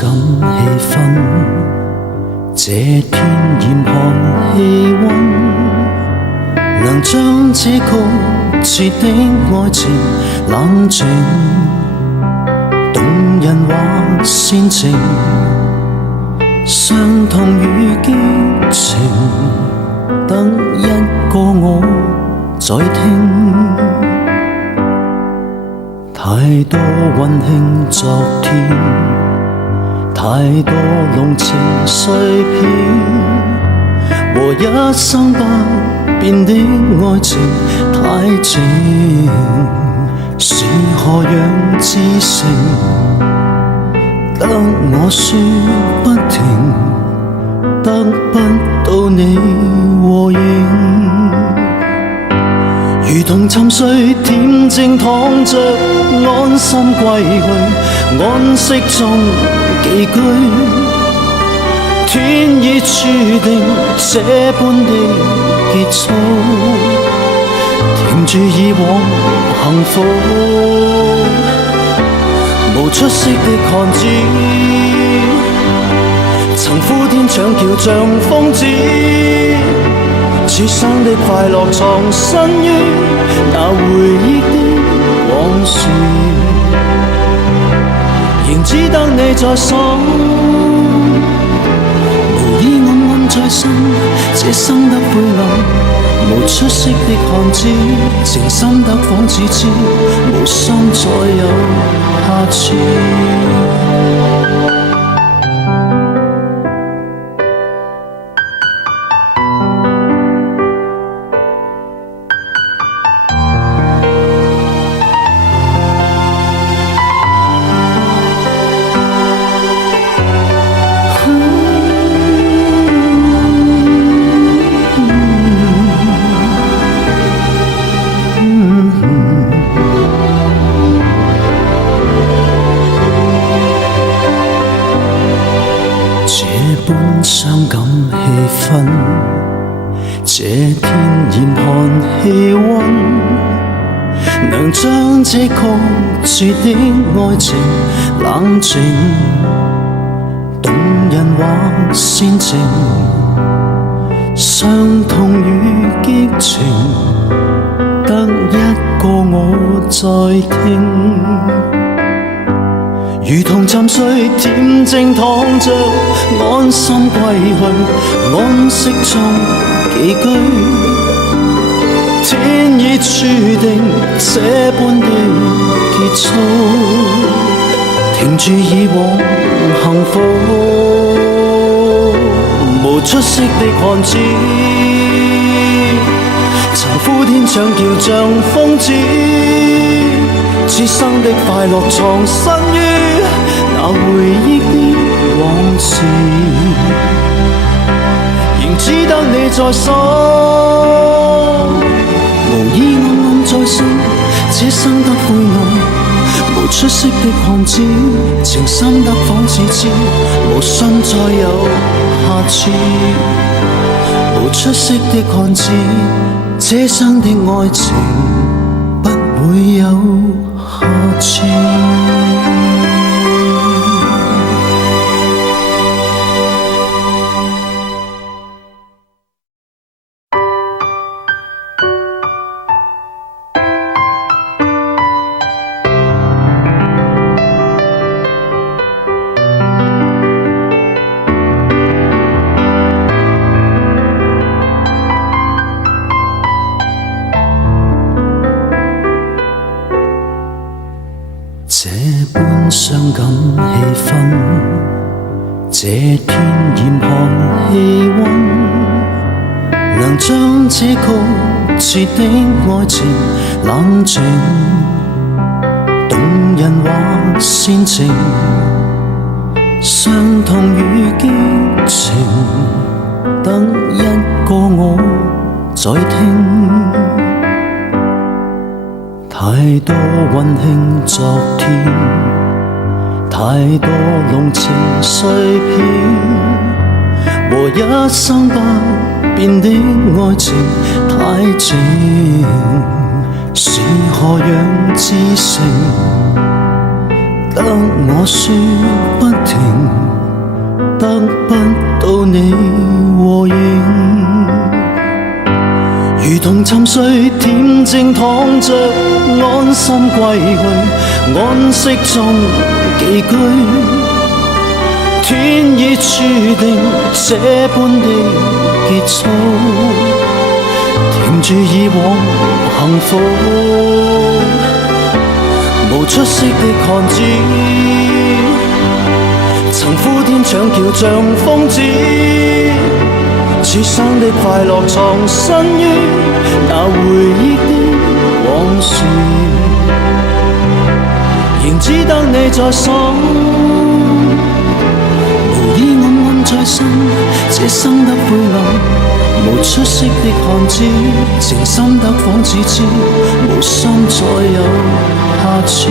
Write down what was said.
感氣氛，這天嚴寒氣溫，能將這曲折的愛情冷靜動人或煽情，傷痛與激情，得一個我在聽。太多溫馨昨天，太多濃情碎片，和一生不變的愛情太靜，是何樣至誠？得我說不停，得不到你和應。如同沉睡恬靜躺着，安心歸去，安息中寄居。天已注定這般的結束，停住以往幸福，無出息的寒枝，曾呼天搶叫像瘋子。此生的快樂藏身於那回憶的往事，仍只得你在手，無意暗暗在心，這生得灰暗，無出息的漢子，情深得仿似知，無心再有下次。傷感氣氛，這天嚴寒氣溫，能將這曲折的愛情冷靜動人或煽情，傷痛與激情，得一個我在聽。如同沉睡恬靜躺着，安心歸去，安息中寄居。天已注定這般的結束，停住以往幸福，無出息的漢子，曾呼天搶叫像瘋子。此生的快樂藏身於那回憶的往事，仍只得你在手，無意暗暗在心，這生得灰暗，無出息的漢子，情深得仿似知，無心再有下次。無出息的漢子，這生的愛情不會有下次。這般傷感氣氛，這天嚴寒氣溫，能將這曲折的愛情冷靜動人或煽情，傷痛與激情，得一個我在聽。太多溫馨昨天，太多濃情碎片，和一生不變的愛情太靜，是何樣至誠？得得我說不停，得不到你和應，如同沉睡恬靜躺着，安心歸去，安息中寄居。天已注定這般的結束，停住以往幸福，無出息的漢子，曾呼天搶叫像瘋子，此生的快樂藏身於那回憶的往事，仍只得你在手，無意暗暗在心，這生得灰暗，無出息的漢子，情深得仿似知，無心再有下次。